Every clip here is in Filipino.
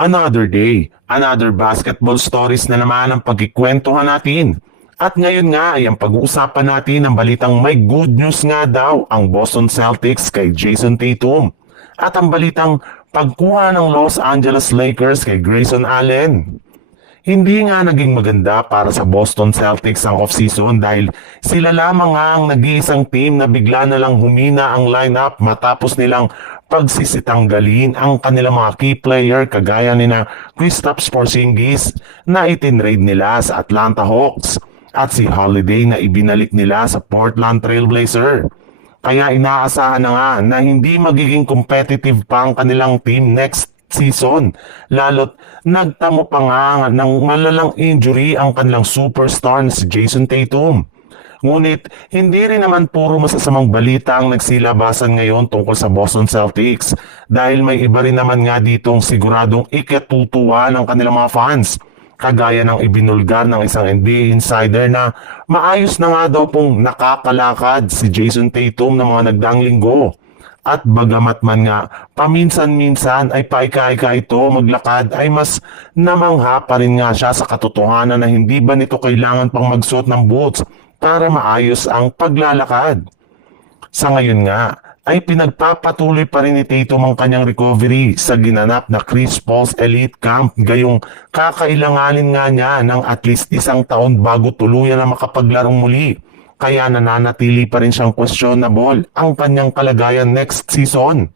Another day, another basketball stories na naman ang pagkikwentuhan natin. At ngayon nga ay ang pag-uusapan natin ang balitang may good news nga daw ang Boston Celtics kay Jason Tatum. At ang balitang pagkuha ng Los Angeles Lakers kay Grayson Allen. Hindi nga naging maganda para sa Boston Celtics ang offseason dahil sila lamang nga ang nag-iisang team na bigla na lang humina ang lineup matapos nilang pagsisitanggalin ang kanilang mga key player kagaya ni na Kristaps Porzingis na itinrade nila sa Atlanta Hawks at si Holiday na ibinalik nila sa Portland Trail Blazer. Kaya inaasahan na nga na hindi magiging competitive pa ang kanilang team next season, lalo't nagtamo pa nga ng malalang injury ang kanilang superstar na si Jason Tatum. Ngunit hindi rin naman puro masasamang balita ang nagsilabasan ngayon tungkol sa Boston Celtics dahil may iba rin naman nga ditong siguradong ikatutuwa ng kanilang mga fans. Kagaya ng ibinulgar ng isang NBA insider na maayos na nga daw pong nakakalakad si Jason Tatum ng mga nagdaang linggo. At bagamat man nga paminsan-minsan ay paika-ika ito maglakad ay mas namangha pa rin nga siya sa katotohanan na hindi ba nito kailangan pang magsuot ng boots para maayos ang paglalakad. Sa ngayon nga ay pinagpapatuloy pa rin ni Tatum ang kanyang recovery sa ginanap na Chris Paul's Elite Camp gayong kakailanganin nga niya ng at least isang taon bago tuluyan na makapaglarong muli. Kaya nananatili pa rin siyang questionable ang kanyang kalagayan next season.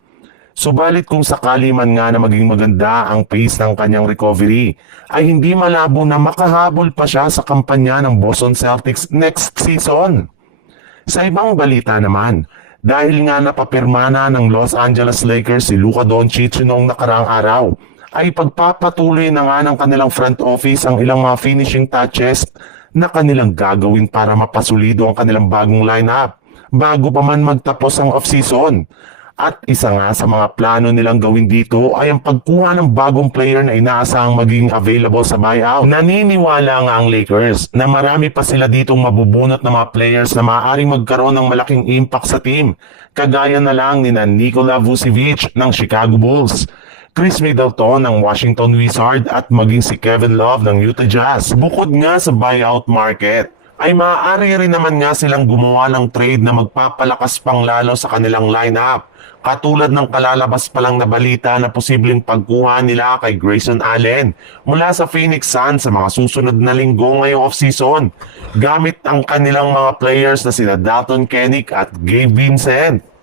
Subalit kung sakali man nga na maging maganda ang pace ng kanyang recovery, ay hindi malabo na makahabol pa siya sa kampanya ng Boston Celtics next season. Sa ibang balita naman, dahil nga napapirma na ng Los Angeles Lakers si Luka Doncic noong nakaraang araw, ay pagpapatuloy na nga ng kanilang front office ang ilang mga finishing touches na kanilang gagawin para mapasulido ang kanilang bagong lineup bago pa man magtapos ang offseason. At isa nga sa mga plano nilang gawin dito ay ang pagkuha ng bagong player na inaasahang maging available sa buyout. Naniniwala nga ang Lakers na marami pa sila ditong mabubunot na mga players na maaaring magkaroon ng malaking impact sa team, kagaya na lang ni Nikola Vucevic ng Chicago Bulls, Chris Middleton ng Washington Wizards at maging si Kevin Love ng Utah Jazz. Bukod nga sa buyout market, ay maaari rin naman nga silang gumawa ng trade na magpapalakas pang lalo sa kanilang lineup. Katulad ng kalalabas pa lang na balita na posibleng pagkuha nila kay Grayson Allen mula sa Phoenix Suns sa mga susunod na linggo ngayong offseason gamit ang kanilang mga players na sina Dalton Kenick at Gabe Vincent.